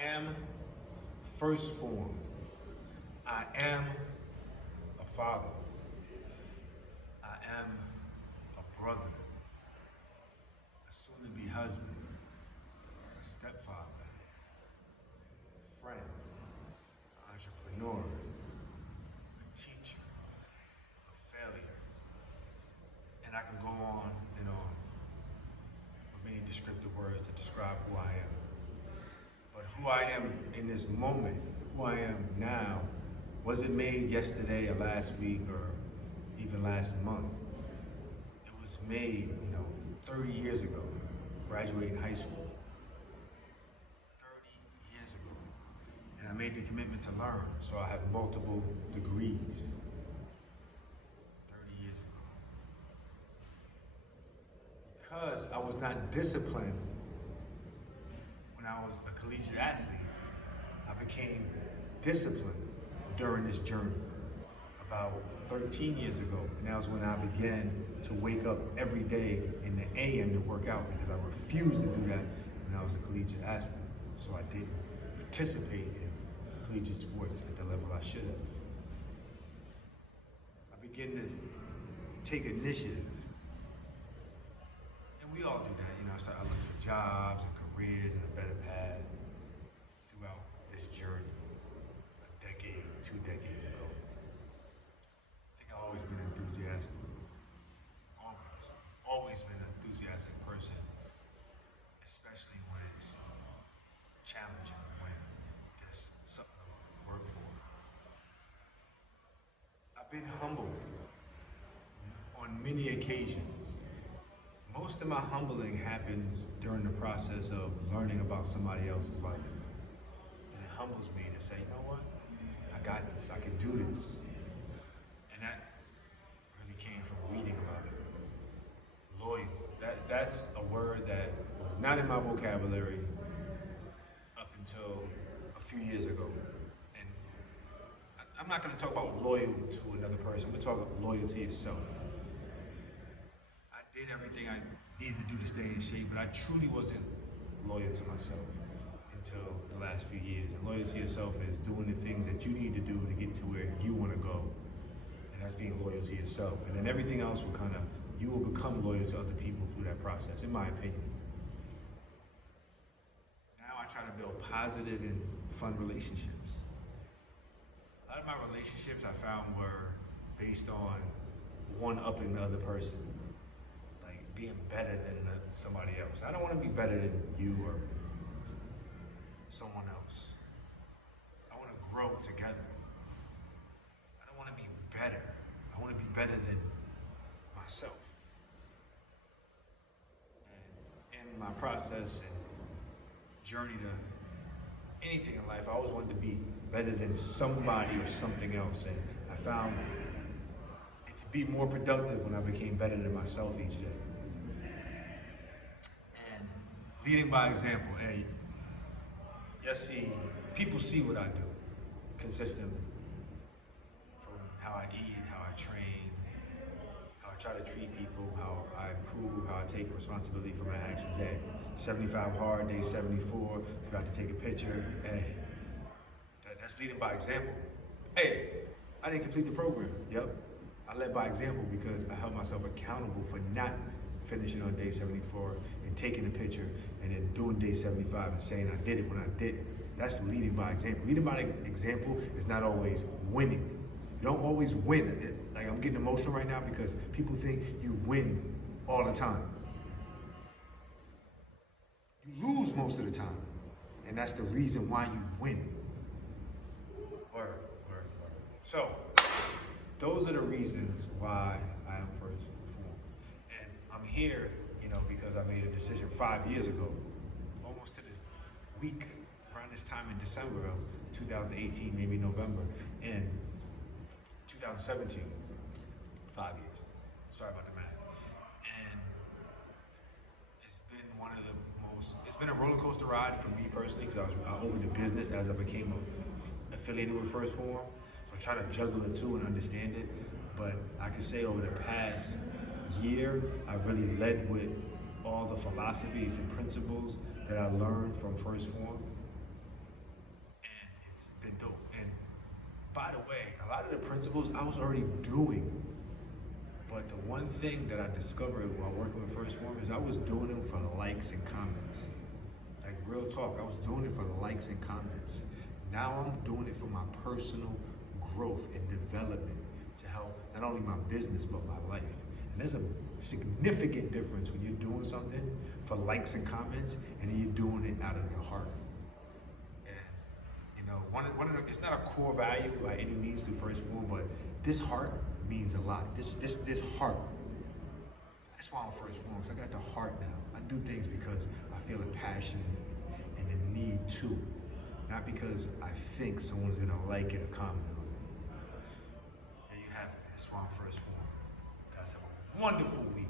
am 1stphorm. I am a father. I am a brother, a soon-to-be husband, a stepfather, a friend, an entrepreneur, a teacher, a failure. And I can go on and on with many descriptive words to describe who I am. But who I am in this moment, who I am now, wasn't made yesterday or last week or even last month. It was made, 30 years ago, graduating high school. 30 years ago. And I made the commitment to learn, so I have multiple degrees. 30 years ago. Because I was not disciplined when I was a collegiate athlete, I became disciplined during this journey about 13 years ago. And that was when I began to wake up every day in the AM to work out, because I refused to do that when I was a collegiate athlete. So I didn't participate in collegiate sports at the level I should have. I began to take initiative. And we all do that, so I looked for jobs and careers and a better path throughout this journey, a decade, 2 decades ago. I think I've always been enthusiastic. Always been an enthusiastic person, especially when it's challenging, when there's something to work for. I've been humbled on many occasions. Most of my humbling happens during the process of learning about somebody else's life. And it humbles me to say, you know what? I got this, I can do this. And that really came from reading about it. Loyal, that's a word that was not in my vocabulary up until a few years ago. And I'm not gonna talk about loyal to another person, I'm gonna talk about loyal to yourself. I did everything I needed to do to stay in shape, but I truly wasn't loyal to myself until the last few years. And loyal to yourself is doing the things that you need to do to get to where you wanna go. And that's being loyal to yourself. And then everything else will you will become loyal to other people through that process, in my opinion. Now I try to build positive and fun relationships. A lot of my relationships I found were based on one-upping the other person. Being better than somebody else. I don't want to be better than you or someone else. I want to grow together. I don't want to be better. I want to be better than myself. And in my process and journey to anything in life, I always wanted to be better than somebody or something else. And I found it to be more productive when I became better than myself each day. Leading by example. Hey, people see what I do consistently. From how I eat, how I train, how I try to treat people, how I improve, how I take responsibility for my actions. Hey, 75 hard, day 74, forgot to take a picture. Hey, that's leading by example. Hey, I didn't complete the program. Yep, I led by example because I held myself accountable for not finishing on day 74 and taking a picture and then doing day 75 and saying I did it when I did it. That's leading by example. Leading by example is not always winning. You don't always win. I'm getting emotional right now because people think you win all the time. You lose most of the time. And that's the reason why you win. Word. So, those are the reasons why I am 1stphorm. I'm here, because I made a decision 5 years ago, almost to this week, around this time in December of 2018, maybe November, in 2017, 5 years. Sorry about the math. And it's been a roller coaster ride for me personally, because I opened a business as I became affiliated with 1stphorm. So I'm trying to juggle the two and understand it. But I can say over the past year, I've really led with all the philosophies and principles that I learned from 1stphorm. been dope. And by the way, a lot of the principles I was already doing. But the one thing that I discovered while working with 1stphorm is I was doing them for the likes and comments. Like real talk, I was doing it for the likes and comments. Now I'm doing it for my personal growth and development to help not only my business, but my life. And there's a significant difference when you're doing something for likes and comments and then you're doing it out of your heart. And you know, it's not a core value by any means through 1stphorm, but this heart means a lot. This heart. That's why I'm 1stphorm, because I got the heart now. I do things because I feel a passion and a need to. Not because I think someone's gonna like it or comment on it. There you have it. That's why I'm 1stphorm. Guys, have a wonderful week.